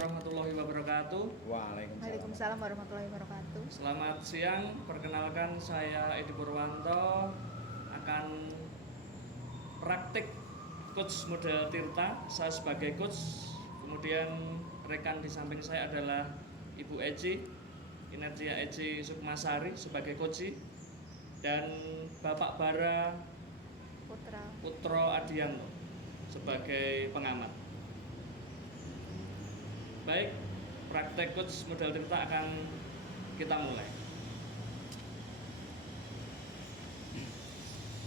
warahmatullahi wabarakatuh. Waalaikumsalam. Waalaikumsalam warahmatullahi wabarakatuh. Selamat siang, perkenalkan saya Edi Purwanto akan praktik coach model Tirta. Saya sebagai coach, kemudian rekan di samping saya adalah Ibu Eci, Kinerja Eci Sukmasari sebagai coach, dan Bapak Bara Putro Adianto sebagai pengamat. Baik, praktek coach model Tirta akan kita mulai.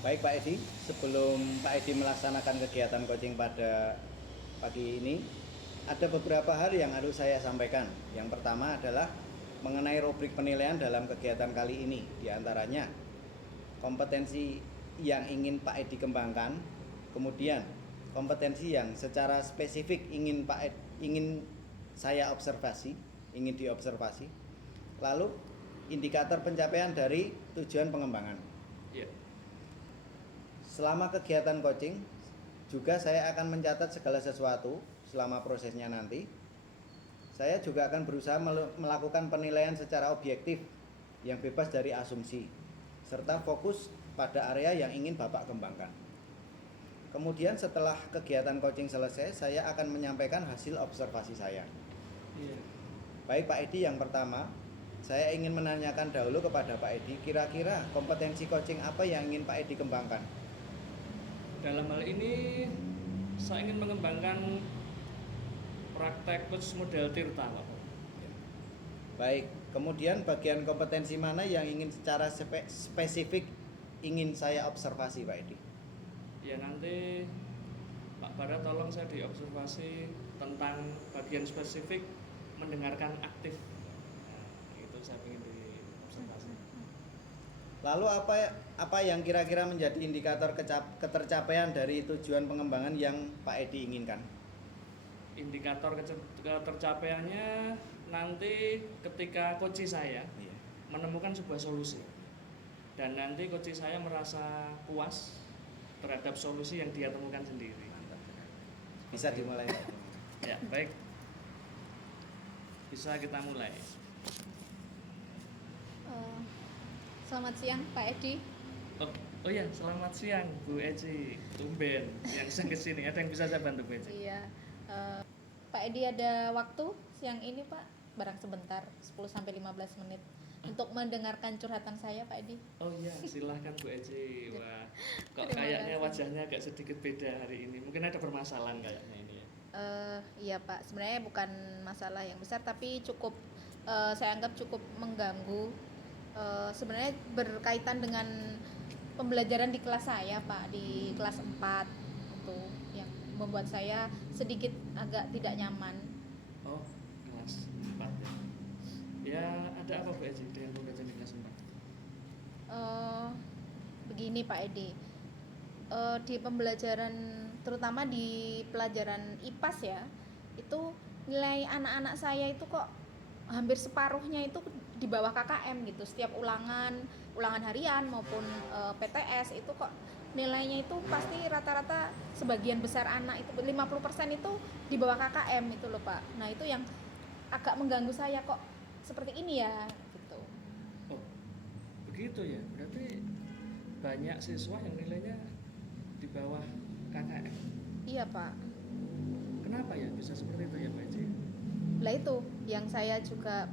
Baik Pak Edi, sebelum Pak Edi melaksanakan kegiatan coaching pada pagi ini, ada beberapa hal yang harus saya sampaikan. Yang pertama adalah mengenai rubrik penilaian dalam kegiatan kali ini. Di antaranya kompetensi yang ingin Pak Edi kembangkan, kemudian kompetensi yang secara spesifik ingin saya observasi, ingin diobservasi, lalu indikator pencapaian dari tujuan pengembangan. Yeah. Selama kegiatan coaching juga saya akan mencatat segala sesuatu selama prosesnya nanti. Saya juga akan berusaha melakukan penilaian secara objektif yang bebas dari asumsi, serta fokus pada area yang ingin Bapak kembangkan. Kemudian setelah kegiatan coaching selesai, saya akan menyampaikan hasil observasi saya. Yeah. Baik Pak Edi, yang pertama, saya ingin menanyakan dahulu kepada Pak Edi, kira-kira kompetensi coaching apa yang ingin Pak Edi kembangkan? Dalam hal ini saya ingin mengembangkan praktek coach model Tirta, Pak. Baik, kemudian bagian kompetensi mana yang ingin secara spesifik ingin saya observasi Pak Edi? Ya, nanti Pak Bara tolong saya diobservasi tentang bagian spesifik mendengarkan aktif. Nah, itu saya ingin diobservasi. Lalu apa yang kira-kira menjadi indikator ketercapaian dari tujuan pengembangan yang Pak Edi inginkan? Indikator ketercapaiannya nanti ketika coach saya menemukan sebuah solusi, dan nanti coach saya merasa puas terhadap solusi yang dia temukan sendiri. Bisa dimulai. Ya, baik. Bisa kita mulai. Selamat siang Pak Edi. Oh ya, selamat siang Bu Eci. Tumben yang kesini. Ada yang bisa saya bantu Bu Eci? Iya. Pak Edi ada waktu siang ini Pak? Barang sebentar, 10-15 menit untuk mendengarkan curhatan saya Pak Edi. Oh iya, silahkan Bu Eci. Wah, kok Terima kayaknya kasih. wajahnya agak sedikit beda hari ini. Mungkin ada permasalahan kayaknya ini ya. Iya Pak, sebenarnya bukan masalah yang besar tapi cukup saya anggap cukup mengganggu. Sebenarnya berkaitan dengan pembelajaran di kelas saya Pak, di kelas 4 itu yang membuat saya sedikit agak tidak nyaman. Oh, kelas 4 ya. Ya, ada apa Bu Eci dengan pembelajaran di kelas 4? Begini Pak Edi, di pembelajaran terutama di pelajaran IPAS ya, itu nilai anak-anak saya itu kok hampir separuhnya itu di bawah KKM gitu. Setiap ulangan harian maupun PTS itu kok nilainya itu pasti rata-rata sebagian besar anak itu 50% itu di bawah KKM itu loh Pak. Nah, itu yang agak mengganggu saya, kok seperti ini ya gitu. Oh, begitu ya. Berarti banyak siswa yang nilainya di bawah KKM. Iya Pak. Kenapa ya bisa seperti itu ya Bu Eci? Lah itu yang saya juga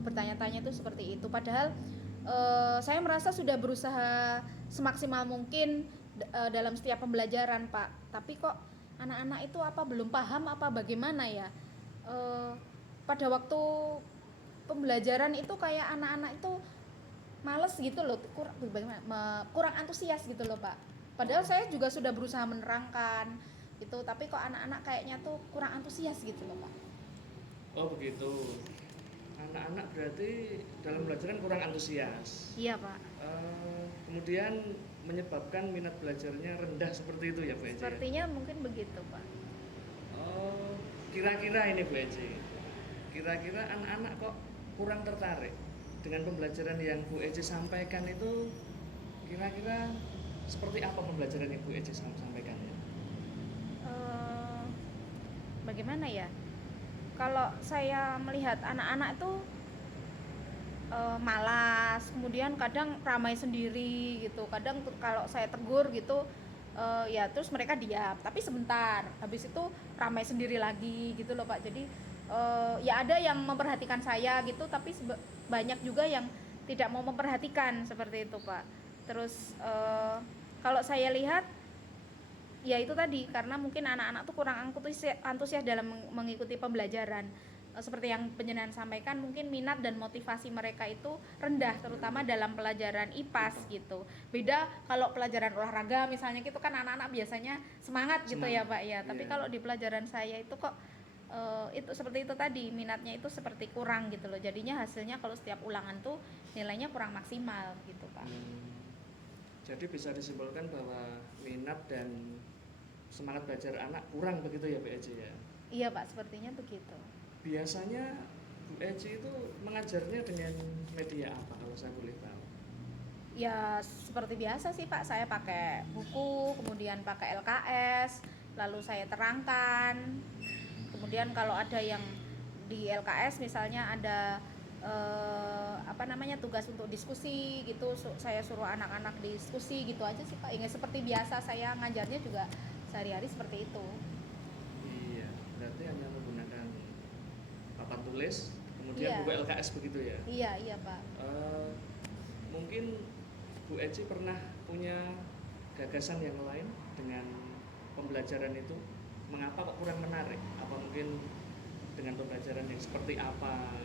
bertanya-tanya itu seperti itu. Padahal saya merasa sudah berusaha semaksimal mungkin dalam setiap pembelajaran Pak. Tapi kok anak-anak itu apa belum paham apa bagaimana ya? Pada waktu pembelajaran itu kayak anak-anak itu males gitu loh, kurang antusias gitu loh Pak. Padahal saya juga sudah berusaha menerangkan gitu, tapi kok anak-anak kayaknya tuh kurang antusias gitu loh Pak. Oh begitu. Anak-anak berarti dalam belajar kurang antusias. Iya Pak. Kemudian menyebabkan minat belajarnya rendah seperti itu ya Bu Eci? Sepertinya mungkin begitu Pak. Oh, kira-kira ini Bu Eci. Kira-kira anak-anak kok kurang tertarik dengan pembelajaran yang Bu Eci sampaikan itu, kira-kira seperti apa pembelajaran yang Bu Eci sampaikan? Bagaimana ya? kalau saya melihat anak-anak itu malas, kemudian kadang ramai sendiri gitu, kadang kalau saya tegur gitu ya terus mereka diam, tapi sebentar habis itu ramai sendiri lagi gitu loh Pak. Jadi ya ada yang memperhatikan saya gitu, tapi banyak juga yang tidak mau memperhatikan seperti itu Pak. Terus kalau saya lihat ya itu tadi, karena mungkin anak-anak tuh kurang antusias dalam mengikuti pembelajaran. Seperti yang penjenengan sampaikan, mungkin minat dan motivasi mereka itu rendah, terutama dalam pelajaran IPAS gitu. Beda kalau pelajaran olahraga misalnya gitu kan, anak-anak biasanya semangat gitu ya Pak ya. Tapi kalau di pelajaran saya itu kok itu seperti itu tadi, minatnya itu seperti kurang gitu loh. Jadinya hasilnya kalau setiap ulangan tuh nilainya kurang maksimal gitu Pak. Jadi bisa disimpulkan bahwa minat dan semangat belajar anak kurang begitu ya Bu Eci ya? Iya Pak, sepertinya begitu. Biasanya Bu Eci itu mengajarnya dengan media apa kalau saya boleh tahu? Ya seperti biasa sih Pak, saya pakai buku, kemudian pakai LKS, lalu saya terangkan. Kemudian kalau ada yang di LKS misalnya ada tugas untuk diskusi gitu, saya suruh anak-anak diskusi gitu aja sih Pak. Ingat seperti biasa saya ngajarnya juga sehari-hari seperti itu. Iya, berarti hanya menggunakan papan tulis, kemudian Iya. buku LKS begitu ya? Iya Pak. Mungkin Bu Eci pernah punya gagasan yang lain dengan pembelajaran itu? Mengapa kok kurang menarik? Apa mungkin dengan pembelajaran yang seperti apa?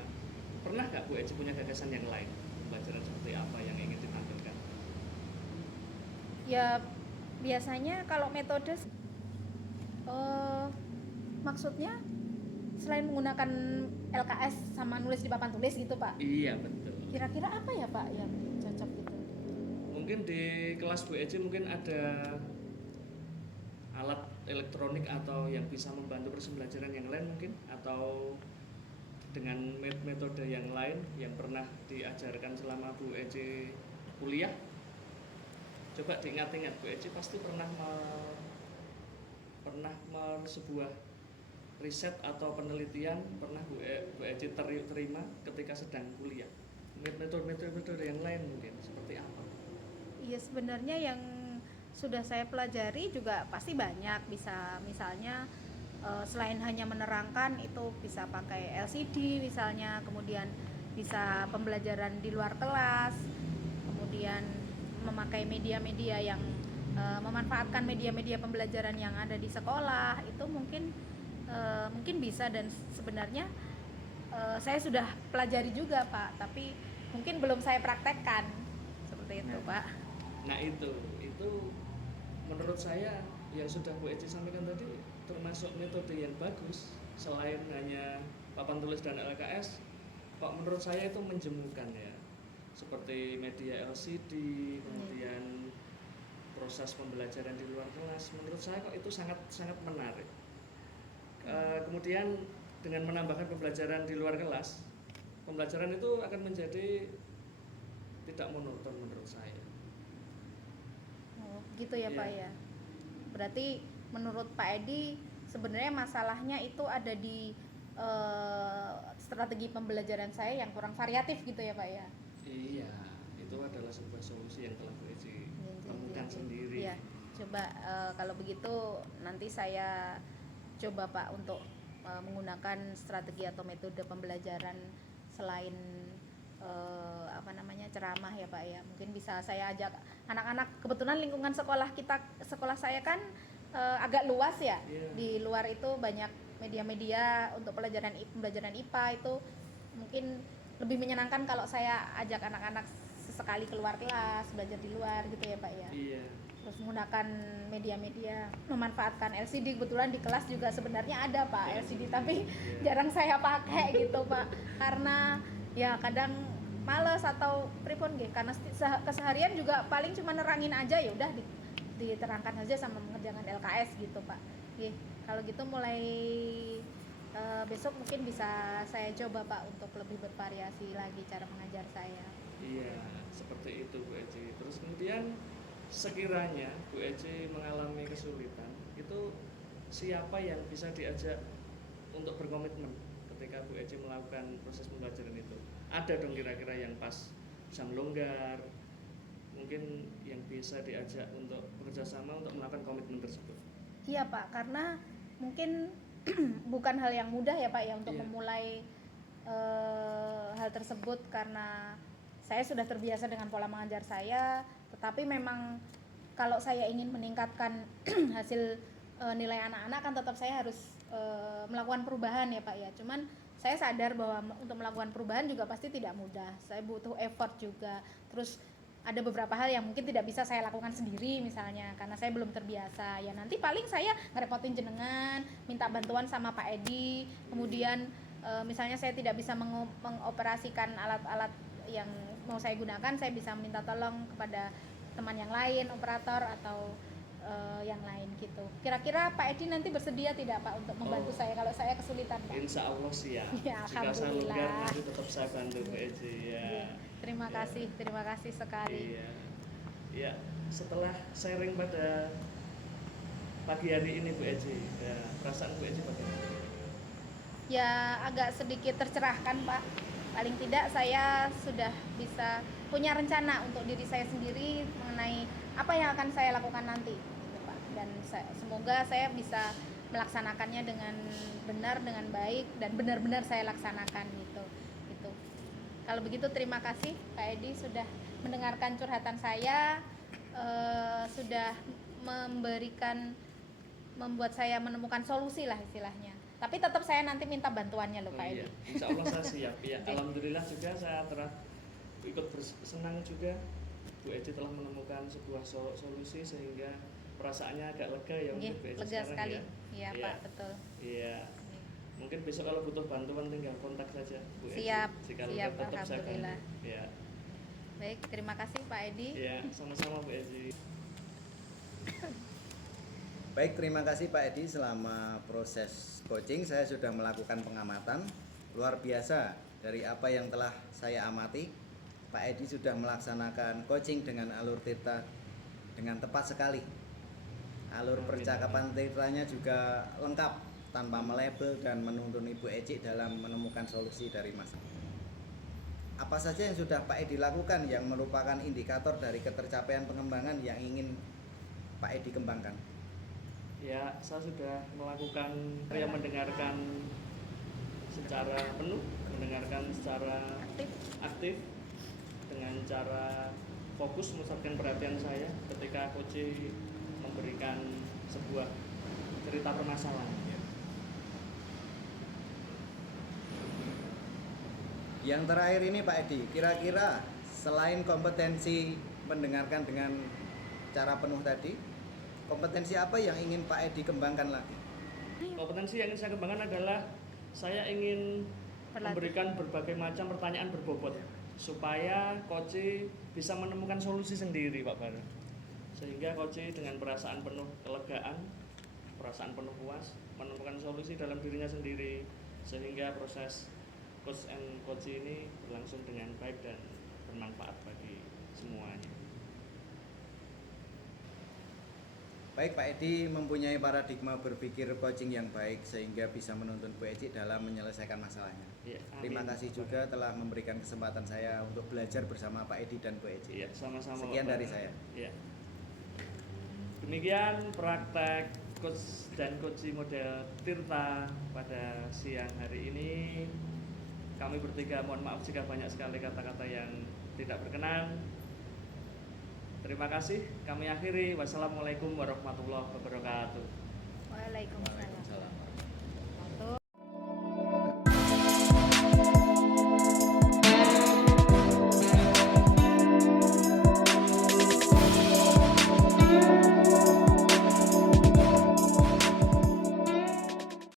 Pernah nggak Bu Eci punya gagasan yang lain? Pembelajaran seperti apa yang ingin ditampilkan? Ya biasanya kalau metode maksudnya selain menggunakan LKS sama nulis di papan tulis gitu Pak. Iya betul. Kira-kira apa ya Pak yang cocok gitu? Mungkin di kelas Bu Eci mungkin ada alat elektronik atau yang bisa membantu proses pembelajaran yang lain mungkin, atau dengan metode yang lain yang pernah diajarkan selama Bu Eci kuliah. Coba diingat-ingat, Bu Eci pasti pernah sebuah riset atau penelitian pernah Bu Eci terima ketika sedang kuliah. Metode yang lain mungkin seperti apa? Iya sebenarnya yang sudah saya pelajari juga pasti banyak, bisa misalnya selain hanya menerangkan itu bisa pakai LCD misalnya, kemudian bisa pembelajaran di luar kelas, kemudian memakai media-media yang memanfaatkan media-media pembelajaran yang ada di sekolah itu mungkin bisa, dan sebenarnya saya sudah pelajari juga Pak, tapi mungkin belum saya praktekkan seperti itu Pak. Nah itu menurut saya yang sudah Bu Eci sampaikan tadi termasuk metode yang bagus. Selain hanya papan tulis dan LKS, kok menurut saya itu menjemukan ya, seperti media LCD, kemudian proses pembelajaran di luar kelas. Menurut saya kok itu sangat menarik. Kemudian dengan menambahkan pembelajaran di luar kelas, pembelajaran itu akan menjadi tidak monoton menurut saya. Oh, gitu ya Pak Iya. ya. Berarti menurut Pak Edi sebenarnya masalahnya itu ada di strategi pembelajaran saya yang kurang variatif gitu ya Pak ya. Iya, itu adalah sebuah solusi yang telah Bu Eci temukan sendiri. Iya, coba kalau begitu nanti saya coba Pak untuk menggunakan strategi atau metode pembelajaran selain ceramah ya Pak ya. Mungkin bisa saya ajak anak-anak, kebetulan lingkungan sekolah saya kan agak luas ya. Yeah. Di luar itu banyak media-media untuk pembelajaran IPA, itu mungkin lebih menyenangkan kalau saya ajak anak-anak sesekali keluar kelas, belajar di luar gitu ya Pak ya. Iya. Terus menggunakan media-media, memanfaatkan LCD. Kebetulan di kelas juga sebenarnya ada Pak LCD, tapi jarang saya pakai gitu Pak, karena ya kadang males atau pripun nggih, karena keseharian juga paling cuma nerangin aja, ya udah diterangkan aja sama mengerjakan LKS gitu Pak. Nggih, kalau gitu mulai besok mungkin bisa saya coba Pak untuk lebih bervariasi lagi cara mengajar saya. Iya, seperti itu Bu Eci. Terus kemudian sekiranya Bu Eci mengalami kesulitan, itu siapa yang bisa diajak untuk berkomitmen ketika Bu Eci melakukan proses pembelajaran itu? Ada dong kira-kira yang pas jam longgar, mungkin yang bisa diajak untuk bekerja sama untuk melakukan komitmen tersebut? Iya Pak, karena mungkin bukan hal yang mudah ya Pak ya untuk Iya. memulai hal tersebut, karena saya sudah terbiasa dengan pola mengajar saya, tetapi memang kalau saya ingin meningkatkan hasil nilai anak-anak kan tetap saya harus melakukan perubahan ya Pak ya. Cuman saya sadar bahwa untuk melakukan perubahan juga pasti tidak mudah. Saya butuh effort juga. Terus ada beberapa hal yang mungkin tidak bisa saya lakukan sendiri misalnya karena saya belum terbiasa. Ya nanti paling saya ngerepotin jenengan, minta bantuan sama Pak Edi. Kemudian misalnya saya tidak bisa mengoperasikan alat-alat yang mau saya gunakan, saya bisa minta tolong kepada teman yang lain, operator atau yang lain gitu. Kira-kira Pak Edi nanti bersedia tidak Pak untuk membantu saya kalau saya kesulitan Pak? Insya Allah sih ya. Ya, Jika saya longgar alhamdulillah. nanti tetap saya bantu Bu Eci ya. Iya. Terima kasih sekali. Iya. Ya, setelah sharing pada pagi hari ini Bu Eci, ya, perasaan Bu Eci bagaimana? Ya agak sedikit tercerahkan Pak. Paling tidak saya sudah bisa punya rencana untuk diri saya sendiri mengenai apa yang akan saya lakukan nanti gitu, Pak. Dan semoga saya bisa melaksanakannya dengan benar, dengan baik, dan benar-benar saya laksanakan gitu. Kalau begitu terima kasih Pak Edi sudah mendengarkan curhatan saya, sudah membuat saya menemukan solusi lah istilahnya. Tapi tetap saya nanti minta bantuannya loh Pak Edi. Iya, insya Allah saya siap. Ya, alhamdulillah juga saya ikut bersenang juga Bu Eci telah menemukan sebuah solusi sehingga perasaannya agak lega ya untuk Bu Eci Lega sekarang sekali. ya. Iya Iya. Pak, betul. Iya. Mungkin besok kalau butuh bantuan tinggal kontak saja Bu Eci. Siap, Jika siap, tetap saya bantu. alhamdulillah. Ya. Baik, terima kasih Pak Edi. Iya, sama-sama Bu Eci. Baik, terima kasih Pak Edi. Selama proses coaching saya sudah melakukan pengamatan luar biasa dari apa yang telah saya amati. Pak Edi sudah melaksanakan coaching dengan alur Tirta dengan tepat sekali. Alur percakapan Tirtanya juga lengkap tanpa melabel dan menuntun Ibu Eci dalam menemukan solusi dari masalah. Apa saja yang sudah Pak Edi lakukan yang merupakan indikator dari ketercapaian pengembangan yang ingin Pak Edi kembangkan? Ya, saya sudah melakukan yang mendengarkan secara penuh, mendengarkan secara aktif dengan cara fokus memusatkan perhatian saya ketika coach memberikan sebuah cerita permasalahan. Yang terakhir ini Pak Edi, kira-kira selain kompetensi mendengarkan dengan cara penuh tadi, kompetensi apa yang ingin Pak Edi kembangkan lagi? Kompetensi yang ingin saya kembangkan adalah saya ingin memberikan berbagai macam pertanyaan berbobot supaya coach bisa menemukan solusi sendiri Pak Bara. Sehingga coach dengan perasaan penuh kelegaan, perasaan penuh puas menemukan solusi dalam dirinya sendiri sehingga proses coach ini berlangsung dengan baik dan bermanfaat bagi semuanya. Baik, Pak Edi mempunyai paradigma berpikir coaching yang baik sehingga bisa menuntun Bu Eci dalam menyelesaikan masalahnya. Ya, Terima kasih juga telah memberikan kesempatan saya untuk belajar bersama Pak Edi dan Bu Eci. Ya, sama-sama. Sekian Pak dari Bara. saya. Ya. Demikian praktek coach dan coach model Tirta pada siang hari ini. Kami bertiga mohon maaf jika banyak sekali kata-kata yang tidak berkenan. Terima kasih. Kami akhiri. Wassalamualaikum warahmatullahi wabarakatuh. Waalaikumsalam. Waalaikumsalam.